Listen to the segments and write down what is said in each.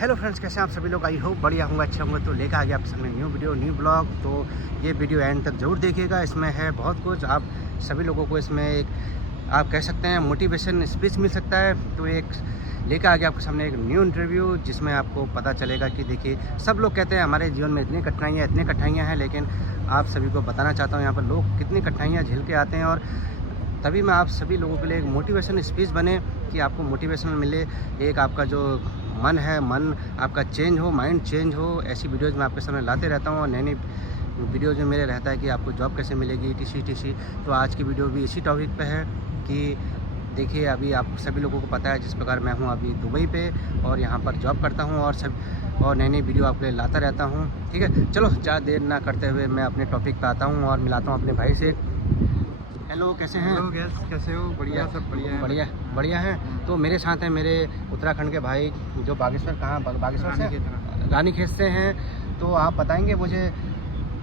Hello friends, कैसे हैं आप सभी लोग। आई होप बढ़िया होंगे, अच्छे होंगे। तो लेकर आ गया आप सामने न्यू वीडियो, न्यू ब्लॉग। तो ये वीडियो एंड तक ज़रूर देखिएगा। इसमें है बहुत कुछ। आप सभी लोगों को इसमें एक आप कह सकते हैं मोटिवेशन स्पीच मिल सकता है। तो एक लेकर आ गया आपके सामने एक न्यू इंटरव्यू, जिसमें आपको पता चलेगा कि देखिए, सब लोग कहते हैं हमारे जीवन में इतनी कठिनाइयाँ हैं, लेकिन आप सभी को बताना चाहता हूँ यहाँ पर लोग कितनी कठिनाइयाँ झेल के आते हैं। और तभी मैं आप सभी लोगों के लिए एक मोटिवेशन स्पीच बने कि आपको मोटिवेशन मिले, एक आपका जो मन आपका चेंज हो, माइंड चेंज हो। ऐसी वीडियोज़ मैं आपके सामने लाते रहता हूँ और नई वीडियोज़ में मेरे रहता है कि आपको जॉब कैसे मिलेगी, टीसी। तो आज की वीडियो भी इसी टॉपिक पे है कि देखिए, अभी आप सभी लोगों को पता है जिस प्रकार मैं हूँ अभी दुबई पे और यहाँ पर जॉब करता हूँ और नई वीडियो आपके लिए लाता रहता हूँ। ठीक है, चलो ज़्यादा देर ना करते हुए मैं अपने टॉपिक पे आता हूँ और मिलाता हूँ अपने भाई से। हेलो, कैसे हैं? हेलो गैस, कैसे हो? बढ़िया, सब बढ़िया है। बढ़िया हैं। तो मेरे साथ हैं मेरे उत्तराखंड के भाई जो बागेश्वर से रानीखेत से हैं। तो आप बताएंगे मुझे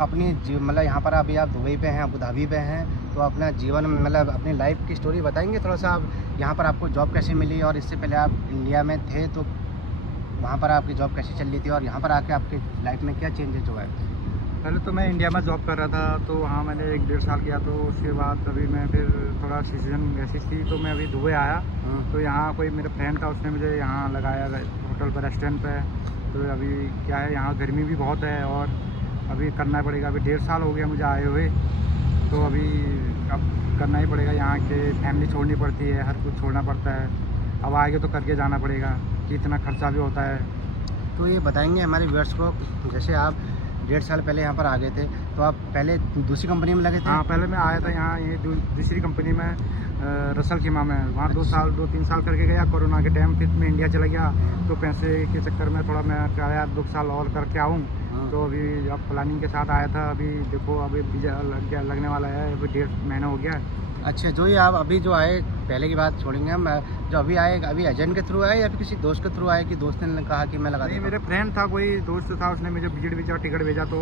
अपनी मतलब यहाँ पर अभी आप दुबई पे हैं, अबू धाबी पे हैं, तो अपना जीवन मतलब अपनी लाइफ की स्टोरी बताएंगे थोड़ा सा। आप यहाँ पर आपको जॉब कैसे मिली और इससे पहले आप इंडिया में थे तो वहाँ पर आपकी जॉब कैसे चल रही थी और यहाँ पर आके आपकी लाइफ में क्या चेंजेस हुआ है? पहले तो मैं इंडिया में जॉब कर रहा था, तो वहाँ मैंने 1-1.5 साल किया। तो उसके बाद अभी मैं फिर थोड़ा सीजन ऐसी थी तो मैं अभी दुबई आया। तो यहाँ कोई मेरा फ्रेंड था, उसने मुझे यहाँ लगाया होटल पर, रेस्टोरेंट पे। तो अभी क्या है, यहाँ गर्मी भी बहुत है और अभी करना पड़ेगा। अभी 1.5 साल हो गया मुझे आए हुए, तो अभी अब करना ही पड़ेगा। यहाँ के फैमिली छोड़नी पड़ती है, हर कुछ छोड़ना पड़ता है। अब आएंगे तो करके जाना पड़ेगा कि इतना खर्चा भी होता है। तो ये बताएंगे हमारे व्यूअर्स को, जैसे आप 1.5 साल पहले यहाँ पर आ गए थे, तो आप पहले दूसरी कंपनी में लगे थे? हाँ, पहले मैं आया था यहाँ, ये दूसरी कंपनी में, रसल खीमा में। वहाँ 2-3 साल करके गया कोरोना के टाइम। फिर मैं इंडिया चला गया, तो पैसे के चक्कर में थोड़ा मैं आया 2 साल और करके आऊँ। तो अभी अब प्लानिंग के साथ आया था। अभी देखो, अभी वीज़ा लगने वाला है, अभी 1.5 महीना हो गया। अच्छा, जो ये आप अभी जो आए, पहले की बात छोड़ेंगे हम, जो अभी आए, अभी एजेंट के थ्रू आए या फिर किसी दोस्त के थ्रू आए कि दोस्त ने कहा कि मैं लगा? नहीं, मेरे फ्रेंड था, कोई दोस्त था, उसने मुझे विजिट वीज़ा टिकट भेजा। तो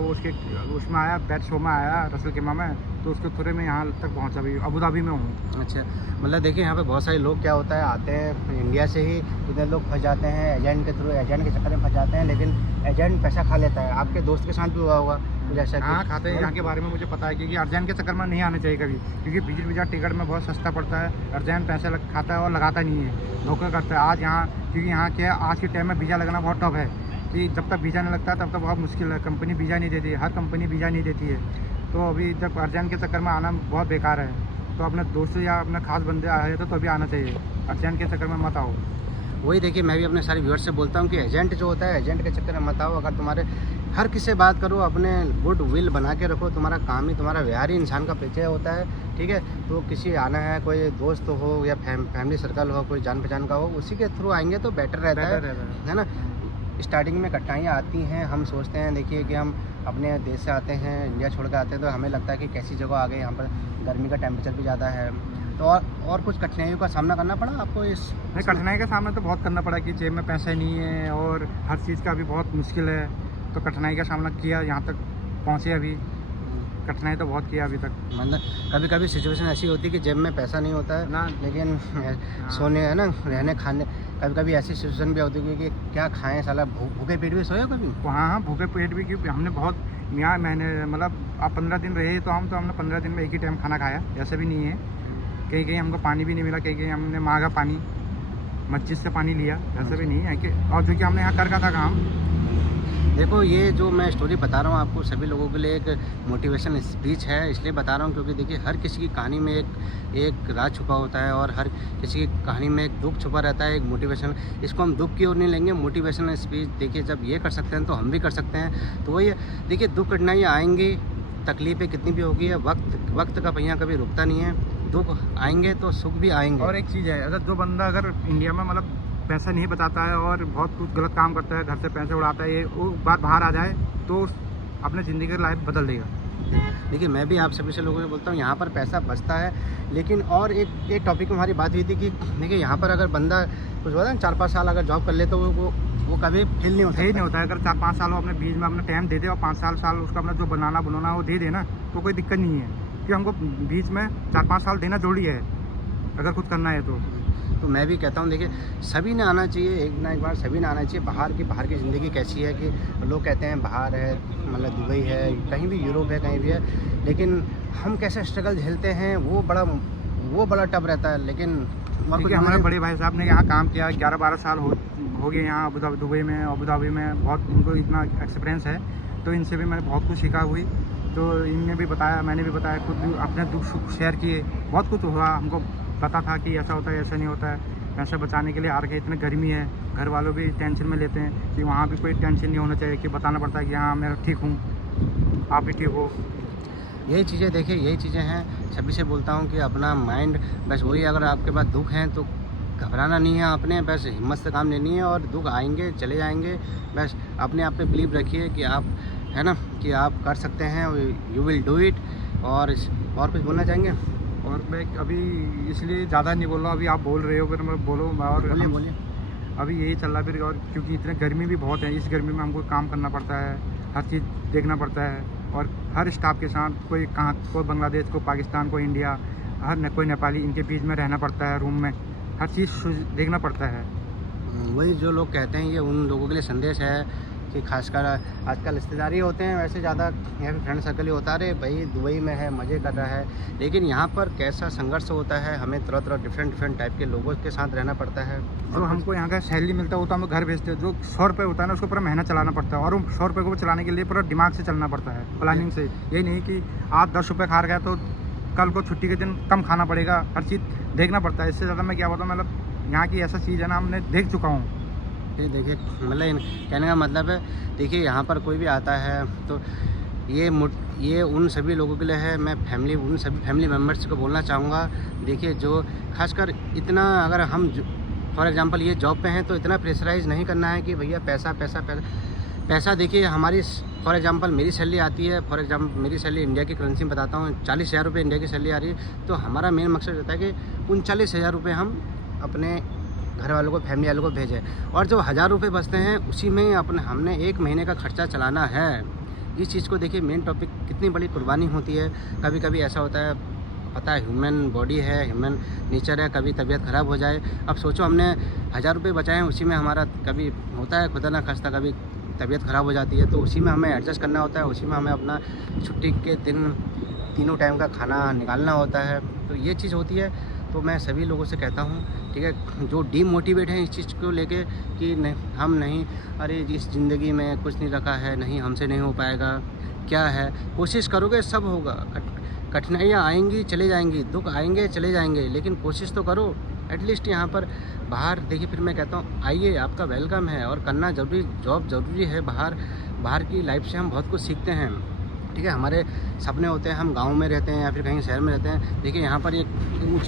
उसमें आया, बैच शो में आया रसल खीमा में। तो उसके थ्रू में यहाँ तक पहुँचा। अभी अबू धाबी में हूँ। अच्छा, मतलब देखिए यहाँ पे बहुत सारे लोग क्या होता है, आते हैं इंडिया से ही, इतने लोग फंस जाते हैं एजेंट के थ्रू, एजेंट के चक्कर में फंस जाते हैं, लेकिन एजेंट पैसा खा लेता है। आपके दोस्त के साथ भी हुआ होगा जैसा? हाँ, खाते हैं। यहाँ के बारे में मुझे पता है, क्योंकि अर्जेंट के चक्कर में नहीं आना चाहिए कभी, क्योंकि विजिट वीज़ा टिकट में बहुत सस्ता पड़ता है। अर्जेंट पैसे खाता है और लगाता नहीं है, धोखा करता है। आज यहाँ, क्योंकि यहाँ क्या है, आज के टाइम में वीज़ा लगना बहुत टफ है कि जब तक वीज़ा नहीं लगता तब तक बहुत मुश्किल है। कंपनी वीज़ा नहीं देती है, हर कंपनी वीज़ा नहीं देती है। तो अभी जब अर्जेंट के चक्कर में आना बहुत बेकार है। तो अपने दोस्त या अपने खास बंदे आए तो अभी आना चाहिए, अर्जेंट के चक्कर में मत आओ। वही देखिए, मैं भी अपने सारे व्यूअर्स से बोलता हूँ कि एजेंट जो होता है, एजेंट के चक्कर में मत आओ। अगर तुम्हारे हर किसी से बात करो, अपने गुड विल बना के रखो। तुम्हारा काम ही, तुम्हारा व्यवहार ही इंसान का परिचय होता है। ठीक है, तो किसी आना है, कोई दोस्त हो या फैमिली सर्कल हो, कोई जान पहचान का हो, उसी के थ्रू आएंगे तो बेटर रहता है ना। स्टार्टिंग में कठिनाइयाँ आती हैं, हम सोचते हैं देखिए कि हम अपने देश से आते हैं, इंडिया छोड़ कर आते हैं, तो हमें लगता है कि कैसी जगह आ गई, यहाँ पर गर्मी का टेम्परेचर भी ज़्यादा है। तो और कुछ कठिनाइयों का सामना करना पड़ा आपको? नहीं, कठिनाई का सामना तो बहुत करना पड़ा कि जेब में पैसे नहीं है और हर चीज़ का भी बहुत मुश्किल है। तो कठिनाई का सामना किया, यहाँ तक पहुँचे। अभी कठिनाई तो बहुत किया अभी तक। मतलब कभी कभी सिचुएशन ऐसी होती है कि जेब में पैसा नहीं होता है ना, लेकिन सोने है ना, रहने खाने, कभी कभी ऐसी सिचुएशन भी होती है कि क्या खाएं, साला भूखे पेट भी सोए कभी? हाँ, भूखे पेट भी, क्योंकि हमने बहुत यहाँ मैंने मतलब आप 15 दिन रहे तो हमने 15 दिन में एक ही टाइम खाना खाया, ऐसा भी नहीं है। कहीं हमको पानी भी नहीं मिला, कहीं हमने मांगा पानी, मस्जिद से पानी लिया, ऐसा भी नहीं है कि। और जो कि हमने यहाँ कर का था काम। देखो, ये जो मैं स्टोरी बता रहा हूँ आपको, सभी लोगों के लिए एक मोटिवेशन स्पीच है, इसलिए बता रहा हूँ क्योंकि देखिए, हर किसी की कहानी में एक राज छुपा होता है और हर किसी की कहानी में एक दुख छुपा रहता है, एक मोटिवेशन। इसको हम दुख की ओर नहीं लेंगे, मोटिवेशन स्पीच। देखिए, जब ये कर सकते हैं तो हम भी कर सकते हैं। तो वही देखिए, दुख कठिनाइयाँ आएंगी, तकलीफ़ें कितनी भी होगी है, वक्त का पहिया कभी रुकता नहीं है। दुख आएंगे तो सुख भी आएंगे। और एक चीज़ है, अगर जो बंदा अगर इंडिया में मतलब पैसा नहीं बचाता है और बहुत कुछ गलत काम करता है, घर से पैसे उड़ाता है, ये वो बात बाहर आ जाए तो अपने ज़िंदगी की लाइफ बदल देगा। देखिए, मैं भी आप सभी से लोगों से बोलता हूँ, यहाँ पर पैसा बचता है, लेकिन और एक टॉपिक में हमारी बात हुई थी कि देखिए, यहाँ पर अगर बंदा कुछ होता है 4-5 साल अगर जॉब कर ले तो वो कभी फील नहीं होता है। अगर 4-5 साल वो अपने बीच में अपना टाइम दे दे और 5 साल उसका अपना जो बनाना वो दे देना, तो कोई दिक्कत नहीं है। कि हमको बीच में 4-5 साल देना जरूरी है अगर कुछ करना है तो। तो मैं भी कहता हूँ देखिए सभी ने आना चाहिए, एक ना एक बार सभी ने आना चाहिए। बाहर की ज़िंदगी कैसी है कि लोग कहते हैं बाहर है, मतलब दुबई है, कहीं भी यूरोप है, कहीं भी है, लेकिन हम कैसे स्ट्रगल झेलते हैं वो बड़ा टफ रहता है। लेकिन क्योंकि हमारे बड़े भाई साहब ने यहाँ काम किया, 11-12 साल हो गए यहाँ दुबई में, अबू धाबी में, बहुत उनको इतना एक्सपीरियंस है, तो इनसे भी मैंने बहुत कुछ सीखा हुई। तो इनने भी बताया, मैंने भी बताया, खुद अपने दुख सुख शेयर किए, बहुत कुछ हुआ, हमको पता था कि ऐसा होता है, ऐसा नहीं होता है। पैसे बचाने के लिए आ रखे, इतनी गर्मी है, घर वालों भी टेंशन में लेते हैं कि वहाँ भी कोई टेंशन नहीं होना चाहिए, कि बताना पड़ता है कि हाँ मैं ठीक हूँ, आप भी ठीक हो। यही चीज़ें देखिए, यही चीज़ें हैं। सभी से बोलता हूँ कि अपना माइंड बस वही, अगर आपके पास दुख हैं तो घबराना नहीं है, आपने बस हिम्मत से काम लेनी है, और दुख आएंगे चले जाएंगे। बस अपने आप पे बिलीव रखिए कि आप, है ना, कि आप कर सकते हैं, यू विल डू इट। और कुछ बोलना चाहेंगे? और मैं अभी इसलिए ज़्यादा नहीं बोल रहा हूँ, अभी आप बोल रहे हो, फिर मैं बोलो। और बोलिए। अभी यही चल रहा है फिर, और क्योंकि इतनी गर्मी भी बहुत है, इस गर्मी में हमको काम करना पड़ता है, हर चीज़ देखना पड़ता है, और हर स्टाफ के साथ कोई बांग्लादेश, कोई पाकिस्तान, कोई इंडिया, कोई नेपाली, इनके बीच में रहना पड़ता है रूम में, हर चीज़ देखना पड़ता है। वही जो लोग कहते हैं, ये उन लोगों के लिए संदेश है कि खासकर आजकल रिश्तेदारी होते हैं, वैसे ज़्यादा या फिर फ्रेंड सर्कल ही होता है। अरे भाई दुबई में है, मज़े कर रहा है, लेकिन यहाँ पर कैसा संघर्ष होता है, हमें तरह डिफरेंट टाइप के लोगों के साथ रहना पड़ता है। जो हमको यहाँ का सैलरी मिलता है वो तो हम घर भेजते हैं, जो 100 रुपये होता है ना, उसको पूरा महीना चलाना पड़ता है, और 100 रुपये को चलाने के लिए पूरा दिमाग से चलना पड़ता है, प्लानिंग से। यही नहीं कि आप 10 रुपये खा गए तो कल को छुट्टी के दिन कम खाना पड़ेगा, हर चीज़ देखना पड़ता है। इससे ज़्यादा मैं क्या बताऊँ, मतलब यहाँ की ऐसा चीज़ है ना, हमने देख चुका हूँ। ये देखिए, मतलब कहने का मतलब है, देखिए यहाँ पर कोई भी आता है तो ये उन सभी लोगों के लिए है। मैं उन सभी फैमिली मेम्बर्स को बोलना चाहूँगा, देखिए जो खासकर इतना, अगर हम फॉर एग्जांपल ये जॉब पे हैं तो इतना प्रेशराइज़ नहीं करना है कि भैया पैसा। देखिए हमारी फॉर एग्जांपल मेरी सैलरी आती है, मेरी सैलरी इंडिया की करेंसी में बताता हूँ, 40,000 रुपये इंडिया की सैलरी आ रही है। तो हमारा मेन मकसद रहता है कि 39,000 रुपये हम अपने घर वालों को, फैमिली वालों को भेजें, और जो 1,000 रुपये बचते हैं उसी में हमने 1 महीने का खर्चा चलाना है। इस चीज़ को देखिए, मेन टॉपिक कितनी बड़ी कुर्बानी होती है। कभी कभी ऐसा होता है, पता है ह्यूमन बॉडी है, ह्यूमन नेचर है, कभी तबीयत ख़राब हो जाए। अब सोचो हमने 1,000 रुपये बचाए हैं, उसी में हमारा कभी होता है खुदा ना खास्ता कभी तबीयत ख़राब हो जाती है, तो उसी में हमें एडजस्ट करना होता है, उसी में हमें अपना छुट्टी के दिन तीनों टाइम का खाना निकालना होता है। तो ये चीज़ होती है। तो मैं सभी लोगों से कहता हूँ, ठीक है, जो डीमोटिवेट हैं इस चीज़ को लेके कि हम नहीं, अरे इस ज़िंदगी में कुछ नहीं रखा है, नहीं हमसे नहीं हो पाएगा, क्या है, कोशिश करोगे सब होगा। कठिनाइयाँ आएंगी चले जाएंगी, दुख आएंगे चले जाएंगे, लेकिन कोशिश तो करो। एटलीस्ट यहाँ पर बाहर देखिए, फिर मैं कहता हूँ आइए, आपका वेलकम है, और करना ज़रूरी, जॉब ज़रूरी है। बाहर की लाइफ से हम बहुत कुछ सीखते हैं, ठीक है। हमारे सपने होते हैं, हम गांव में रहते हैं या फिर कहीं शहर में रहते हैं। देखिए यहाँ पर ये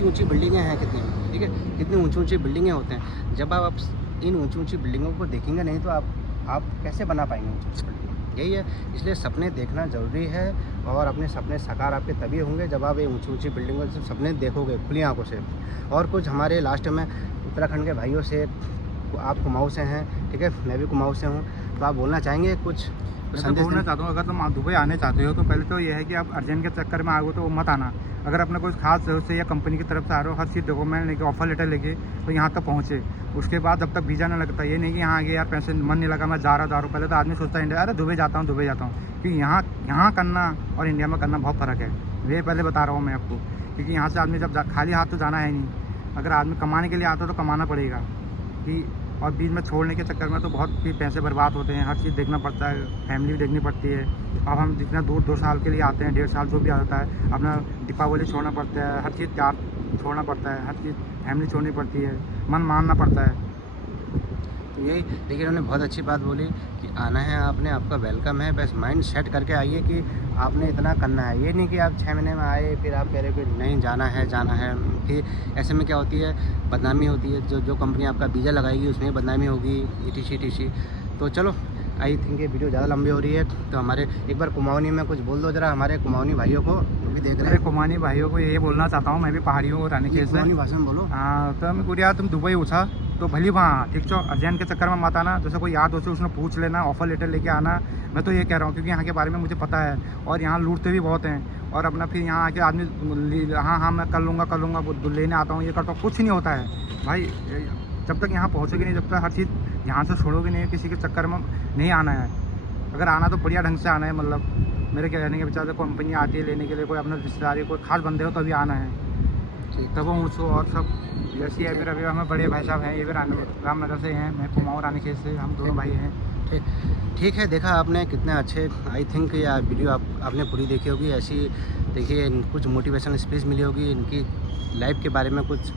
ऊंची बिल्डिंगें हैं कितनी, ठीक है, कितनी ऊंची बिल्डिंगें होते हैं। जब आप इन ऊंची बिल्डिंगों को देखेंगे नहीं तो आप कैसे बना पाएंगे ऊंची बिल्डिंग? यही है, इसलिए सपने देखना ज़रूरी है, और अपने सपने साकार आपके तभी होंगे जब आप ये ऊंची बिल्डिंगों से सपने देखोगे खुली आँखों से। और कुछ हमारे लास्ट में उत्तराखंड के भाइयों से, आप कुमाऊँ से हैं, ठीक है, मैं भी कुमाऊँ से हूँ, तो आप बोलना चाहेंगे कुछ? मैं तो बोलना चाहता हूँ, अगर तुम दुबई आने चाहते हो तो पहले तो ये है कि आप अर्जेंट के चक्कर में आओगे तो मत आना। अगर अपने कोई खास जरूरत से या कंपनी की तरफ से आ रहे हो, हर चीज़ डॉक्यूमेंट लेके, ऑफर लेटर लेके, तो यहाँ तक पहुँचे। उसके बाद जब तक वीज़ा नहीं लगता, ये नहीं कि यहाँ आगे यार पैसे मन नहीं लगा, मैं जा रहा हूँ। पहले तो आदमी सोचता है इंडिया, अरे दुबई जाता हूँ, क्योंकि यहाँ करना और इंडिया में करना बहुत फ़र्क है। ये पहले बता रहा हूँ मैं आपको, क्योंकि यहाँ से आदमी जब खाली हाथ तो जाना है नहीं। अगर आदमी कमाने के लिए आता है तो कमाना पड़ेगा, कि और बीच में छोड़ने के चक्कर में तो बहुत भी पैसे बर्बाद होते हैं, हर चीज़ देखना पड़ता है, फैमिली भी देखनी पड़ती है। अब हम जितना दूर 2 साल के लिए आते हैं, 1.5 साल जो भी आता है, अपना दीपावली छोड़ना पड़ता है, हर चीज़ त्याग छोड़ना पड़ता है, हर चीज़ फैमिली छोड़नी पड़ती है, मन मानना पड़ता है। तो यही देखिए, उन्होंने बहुत अच्छी बात बोली कि आना है आपने, आपका वेलकम है, बस माइंड सेट करके आइए कि आपने इतना करना है। ये नहीं कि आप 6 महीने में आए फिर आप कह रहे हो कि नहीं जाना है। फिर ऐसे में क्या होती है, बदनामी होती है, जो कंपनी आपका वीज़ा लगाएगी उसमें बदनामी होगी, ETC। तो चलो, आई थिंक ये वीडियो ज़्यादा लंबी हो रही है, तो हमारे एक बार कुमाऊनी में कुछ बोल दो जरा, हमारे कुमाऊनी भाइयों को जो भी देख रहे हैं। कुमाऊनी भाइयों को ये बोलना चाहता हूँ, मैं भी पहाड़ियों को रानी खेत से भाषा में बोलो। हाँ, तो मैं कुरिया तुम दुबई उठा तो भली वहाँ ठीक छो अर्जेंट के चक्कर में मत आना। जैसे कोई याद हो से उसने पूछ लेना, ऑफर लेटर लेके आना। मैं तो ये कह रहा हूँ क्योंकि यहाँ के बारे में मुझे पता है और यहाँ लूटते भी बहुत हैं। और अपना फिर यहाँ आके आदमी हाँ मैं कर लूँगा वो लेने आता हूँ, ये करता हूँ, कुछ नहीं होता है भाई। जब तक यहाँ पहुँचोगे नहीं, जब तक हर चीज़ ध्यान से छोड़ोगे नहीं, किसी के चक्कर में नहीं आना है। अगर आना तो बढ़िया ढंग से आना है। मतलब मेरे कहने के विचार से कंपनी आती है लेने के लिए, कोई अपना रिश्तेदारी कोई खास बंदे हो तभी आना है। ठीक। तब ऊँचो और सब जैसे है। फिर अभी हमें बड़े भाई साहब हैं, ये भी रामनगर से हैं, मैं कुमाऊँ रानीखेत से, हम दोनों भाई हैं। ठीक है, देखा आपने कितने अच्छे, आई थिंक ये वीडियो आपने पूरी देखी होगी। ऐसी देखिए कुछ मोटिवेशनल स्पीच मिली होगी, इनकी लाइफ के बारे में कुछ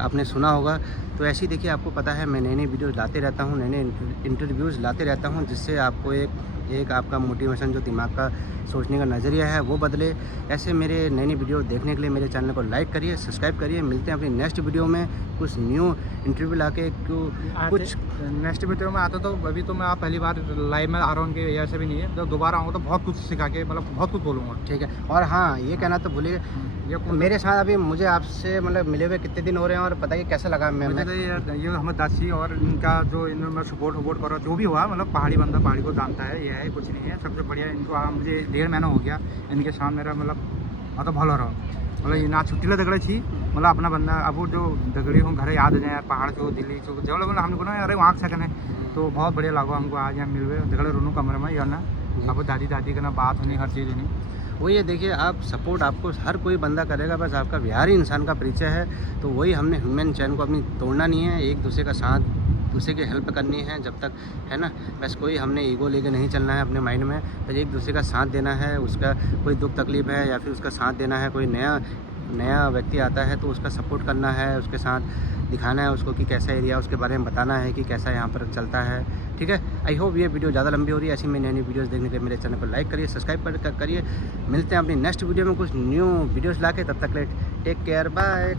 आपने सुना होगा। तो ऐसे ही देखिए, आपको पता है मैं नई नई वीडियो लाते रहता हूँ, नए नए इंटरव्यूज़ लाते रहता हूँ, जिससे आपको एक आपका मोटिवेशन, जो दिमाग का सोचने का नज़रिया है वो बदले। ऐसे मेरे नई नई वीडियो देखने के लिए मेरे चैनल को लाइक करिए, सब्सक्राइब करिए। मिलते हैं अपनी नेक्स्ट वीडियो में कुछ न्यू इंटरव्यू लाके कुछ नेक्स्ट वीडियो में आता। तो अभी तो मैं आप पहली बार लाइव में आ रहा हूँ, कि ऐसे भी नहीं है। जब दोबारा आऊँगा तो बहुत कुछ सिखा के, मतलब बहुत कुछ बोलूँगा। ठीक है। और हाँ, ये कहना तो भूलिए, ये मेरे साथ अभी मुझे आपसे मतलब मिले हुए कितने दिन हो रहे हैं और बताइए कैसा लगा। मुझे तो ये अहमद दासी और इनका जो इन्होंने सपोर्ट कर रहा, जो भी हुआ, मतलब पहाड़ी बंदा पहाड़ी को जानता है, ये है, कुछ नहीं है। सबसे बढ़िया इनको मुझे 1.5 महीना हो गया इनके साथ मेरा, मतलब भलो रहो। मतलब ना छुट्टी दगड़े छी, मतलब अपना बंदा अब जो दगड़ी हूँ घर याद आ जाए यार, पहाड़ जो दिल्ली जो जब मतलब हमको ना यार वहाँ सकन है। तो बहुत बढ़िया लागो हमको आज यहाँ मिल गए दगड़े रोनू कमरे में, यार ना अब दादी का ना बात होनी, हर चीज़ नहीं। वही है, देखिए आप सपोर्ट आपको हर कोई बंदा करेगा, बस आपका बिहारी इंसान का परिचय है। तो वही हमने ह्यूमन चैन को अपनी तोड़ना नहीं है, एक दूसरे का साथ, दूसरे की हेल्प करनी है जब तक, है ना। बस कोई हमने ईगो लेके नहीं चलना है अपने माइंड में, बस एक दूसरे का साथ देना है। उसका कोई दुख तकलीफ है या फिर उसका साथ देना है, कोई नया व्यक्ति आता है तो उसका सपोर्ट करना है, उसके साथ दिखाना है उसको कि कैसा एरिया, उसके बारे में बताना है कि कैसा यहाँ पर चलता है। ठीक है। आई होप ये वीडियो ज़्यादा लंबी हो रही है। ऐसी मैं नई नई वीडियोज़ देखने के लिए मेरे चैनल को लाइक करिए, सब्सक्राइब करिए। मिलते हैं अपनी नेक्स्ट वीडियो में कुछ न्यू वीडियोज़ लाके, तब तक टेक केयर, बाय।